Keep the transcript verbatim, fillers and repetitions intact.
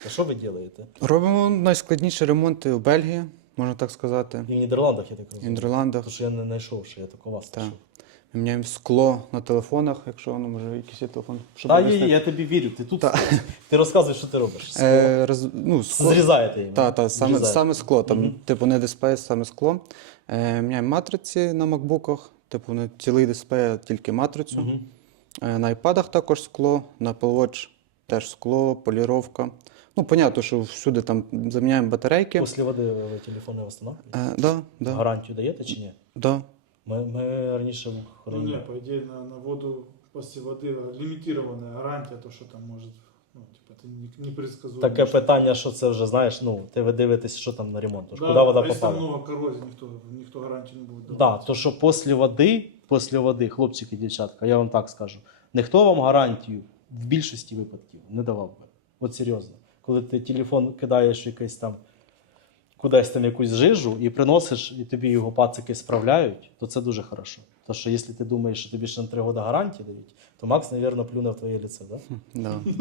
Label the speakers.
Speaker 1: А що ви робите?
Speaker 2: Робимо найскладніші ремонти у Бельгії, можна так сказати,
Speaker 1: І в Нідерландах, я так
Speaker 2: в
Speaker 1: розумію.
Speaker 2: Нідерландах.
Speaker 1: Тому що я не знайшов, що я так у вас
Speaker 2: Так.
Speaker 1: знайшов.
Speaker 2: Ми міняємо скло на телефонах, якщо воно може якийсь є телефон. щоб
Speaker 1: Та є,
Speaker 2: об'яснити.
Speaker 1: я тобі вірю, ти тут
Speaker 2: Та.
Speaker 1: ти розказуєш, що ти робиш.
Speaker 2: Е, роз, ну, скло.
Speaker 1: Зрізаєте їм.
Speaker 2: Так, та, саме,
Speaker 1: Зрізаєте.
Speaker 2: саме скло, там,
Speaker 1: Мгм.
Speaker 2: типу не дисплей, саме скло. Е, міняємо матриці на макбуках, типу не цілий дисплей, а тільки матрицю.
Speaker 1: Мгм.
Speaker 2: Е, на айпадах також скло, на Apple Watch теж скло, поліровка. Ну, понятно, що всюди там заміняємо батарейки.
Speaker 1: Після води ви телефони встановлюєте?
Speaker 2: Е, да, да,
Speaker 1: Гарантію даєте чи ні?
Speaker 2: да.
Speaker 1: Ми, ми раніше в
Speaker 3: Ну
Speaker 1: Україні.
Speaker 3: не, по идее на, на воду после воды лимитированная гарантия, то что там может, ну типа это не, непредсказуемо.
Speaker 1: Таке питання, що це вже, знаєш, ну, ти ви дивитесь, що там на ремонт. Тож,
Speaker 3: Да,
Speaker 1: куди вода
Speaker 3: а если
Speaker 1: попала?
Speaker 3: много коррозии, никто, никто гарантию не будет
Speaker 1: Так,
Speaker 3: давать.
Speaker 1: да, то що після води, після води, хлопчики, дівчатка, я вам так скажу, ніхто вам гарантію в більшості випадків не давав би. От серйозно. Коли ти телефон кидаєш якийсь там, кудись там якусь жижу і приносиш, і тобі його пацики справляють, то це дуже хорошо. Тому що якщо ти думаєш, що тобі ще на три роки гарантії дають, то Макс, мабуть, плюне в твоє лице, так? Да?
Speaker 2: Да.